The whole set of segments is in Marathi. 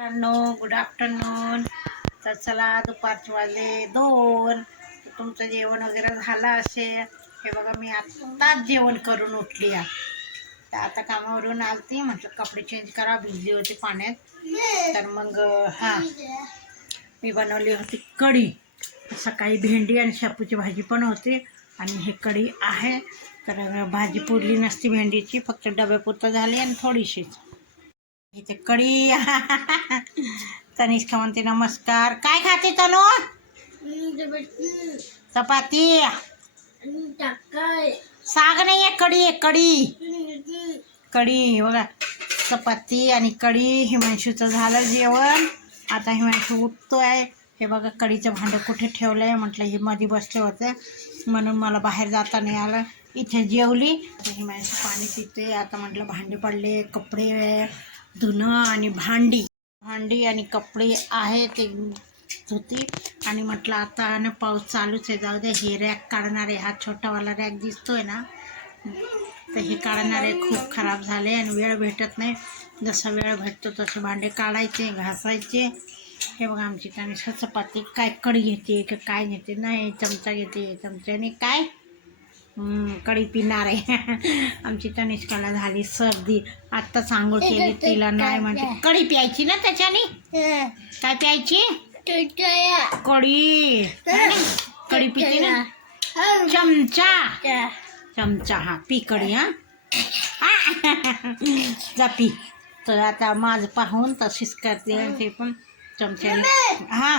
मित्रांनो गुड आफ्टरनून तर चला दुपारचे वाजले दोन. तुमचं जेवण वगैरे झालं असेल. हे बघा मी आत्ताच जेवण करून उठली आहे तर आता कामावरून आलती. म्हटलं कपडे चेंज करा. भिजली होती पाण्यात. तर मग हां. मी बनवली होती कढी. सकाळी भेंडी आणि शापूची भाजी पण होती. आणि हे कढी आहे. तर भाजी पुरली नसती भेंडीची. फक्त डब्यापुरतं झाली आणि थोडीशीच. इथे कढी. तनिष्का म्हणते नमस्कार. काय खाते तनु? चपाती. साग नाही आहे कढी आहे कढी. कढी बघा. चपाती आणि कढी हिमांशूचं झालं जेवण. आता हिमांशू उठतोय. हे बघा कढीचं भांडं कुठे ठेवलं आहे म्हटलं हे मध्ये बसले होते. म्हणून मला बाहेर जाता नाही आलं. इथे जेवली. हिमांशू पाणी पिते आता म्हटलं भांडे पडले कपडे धुणं आणि भांडी. भांडी आणि कपडे आहे ते धुती. आणि म्हटलं आता ना पाऊस चालूच आहे जाऊ दे. हे रॅक काढणार आहे हा छोटावाला रॅक दिसतोय ना. तर हे काढणारे खूप खराब झाले आणि वेळ भेटत नाही. जसा वेळ भेटतो तसे भांडे काढायचे घासायचे. हे बघा आमची त्याने चपाती काय कढी घेते का काय घेते? नाही चमचा घेते चमच्याने. काय? कढी पिणार आहे. आमची तनिष्काला झाली सर्दी. आत्ताच आंघोळ केली तिला नाही म्हणते. कढी प्यायची ना त्याच्याने? काय प्यायची? कढी. ना? कढी पिते ना. चमचा. चमचा हा. पी कढी हा! जा पी. तर आता माझं पाहून तशीच करते ते पण चमच्याने. हा.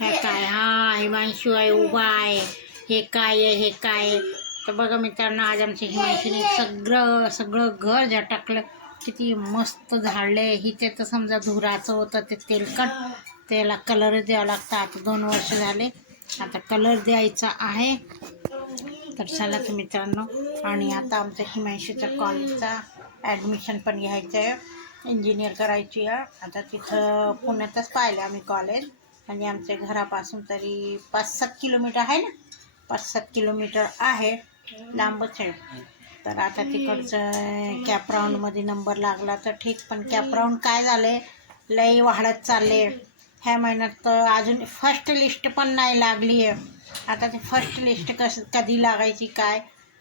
हे काय? हा हिमांशू आहे उभा आहे. हे काय आहे हे काय आहे? तर बघा मित्रांनो आज आमच्या हिमांशीने सगळं सगळं घर झटकलं किती मस्त झाडले. हिचे तर समजा धुराचं होतं ते तेलकट त्याला कलर द्यावं लागतं. आता दोन वर्ष झाले आता कलर द्यायचा आहे. तर चला तर मित्रांनो आणि आता आमच्या हिमांशूच्या कॉलेजचा ॲडमिशन पण घ्यायचं आहे. इंजिनियर करायची आहे. आता तिथं पुण्यातच पाहिलं आम्ही कॉलेज आणि आमच्या घरापासून तरी पाच सात किलोमीटर आहे ना? पाच सात किलोमीटर आहे लांबच आहे. तर आता तिकडचं कॅपराऊंडमध्ये नंबर लागला तर ठीक पण कॅपराऊंड काय झाले लई वाढत चालले ह्या महिन्यात तर अजून फर्स्ट लिस्ट पण नाही लागली आहे आता ते फर्स्ट लिस्ट कस कधी लागायची काय?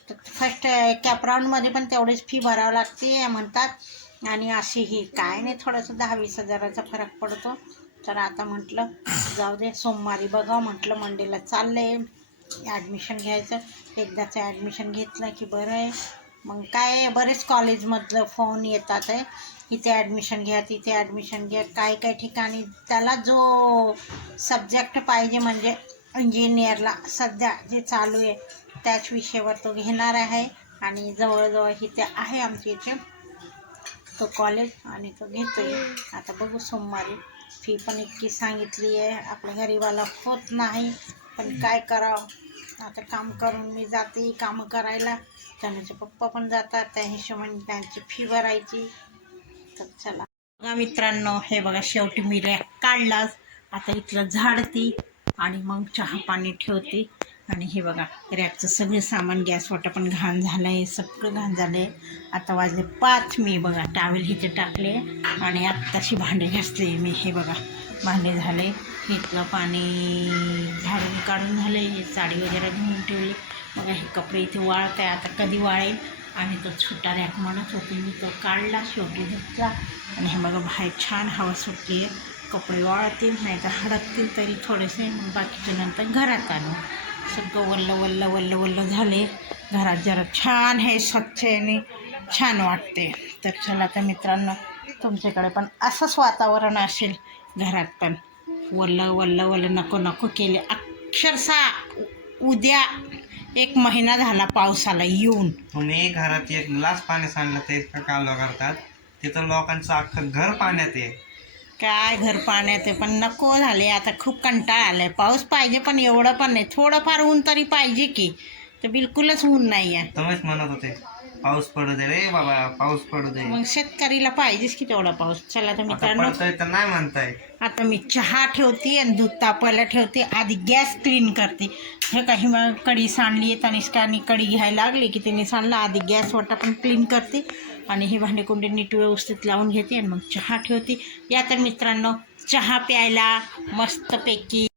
तर फर्स्ट कॅपराऊंडमध्ये पण तेवढीच फी भरावं लागते म्हणतात. आणि अशी ही काय नाही थोडंसं दहा वीस हजाराचा फरक पडतो. तर आता म्हटलं जाऊ दे सोमवारी बघा म्हटलं मंडेला चाललंय. ॲडमिशन घ्यायचं. एकदाचं ॲडमिशन घेतलं की बरं आहे. मग काय बरेच कॉलेजमधलं फोन येतात आहे. इथे ॲडमिशन घ्या तिथे ॲडमिशन घ्या. काय काय ठिकाणी त्याला जो सब्जेक्ट पाहिजे म्हणजे इंजिनियरला सध्या जे चालू आहे त्याच विषयावर तो घेणार आहे. आणि जवळजवळ इथे आहे आमच्या इथे. तो कॉलेज आणि तो घेतोय. आता बघू सोमवारी. फी पण इतकी सांगितली आहे. आपल्या गरीबाला होत नाही. पण काय करावं? आता काम करून मी जाते कामं करायला. त्याचे पप्पा पण जातात त्या हिशोबाने त्यांची फी भरायची. तर चला. बघा मित्रांनो हे बघा शेवटी मी रॅक काढलाच आता इथलं झाडती आणि मग चहा पाणी ठेवते. आणि हे बघा रॅकचं सगळं सामान गॅस पण घाण झालं आहे सगळं घाण झालं आहे आता वाजले पाच. मी बघा टावेल इथे टाकले आणि आत्ताशी भांडे घासले मी. हे बघा भांडे झाले. इथलं पाणी झाडून काढून झाले. हे साडी वगैरे धुवून ठेवली. मग हे कपडे इथे वाळत आहे. आता कधी वाळेल? आणि तो छोटा रॅक म्हणत होती. मी तो काढला. शेवटी धुतला. आणि हे बघा बाहेर छान हवा सुटली आहे. कपडे वाळतील नाही तर हडकतील तरी थोडेसे. मग बाकीचे नंतर घरात आणू. सगळं वल्ल वल्ल वल्ल वल्ल झाले. घरात जरा छान हे स्वच्छ आणि छान वाटते. तर चला तर मित्रांनो तुमच्याकडे पण असंच वातावरण असेल. घरात पण. वल्ल वल्ल वल्ल नको नको केले. अक्षरशः उद्या एक महिना झाला पावसाला येऊन. तुम्ही घरात एक ग्लास पाणी सांडलं ते इतकं कालवा करतात. तिथं लोकांचं अख्खं घर पाण्यात आहे. काय घर पाण्यात आहे? पण नको झाले. आता खूप कंटाळा आलाय. पाऊस पाहिजे पण एवढं पण नाही. थोडंफार ऊन तरी पाहिजे की. तर बिलकुलच ऊन नाही आहे तुम्हीच म्हणत होते. पाऊस पडू दे रे बाबा पाऊस पडू दे. मग शेतकरीला पाहिजेच की तेवढा पाऊस. चला तर आता मित्रांनो पडतोय तर नाही म्हणताय. आता मी चहा ठेवते आणि दूध तापायला ठेवते. आधी गॅस क्लीन करते. हे काही मग कढी सांडली तनिष्काने कढी घ्यायला लागली की तिने सांडलं आधी गॅस वाटा पण क्लीन करते आणि ही भांडेकुंडी नीट व्यवस्थित लावून घेते आणि मग चहा ठेवते. या तर मित्रांनो चहा प्यायला मस्तपैकी.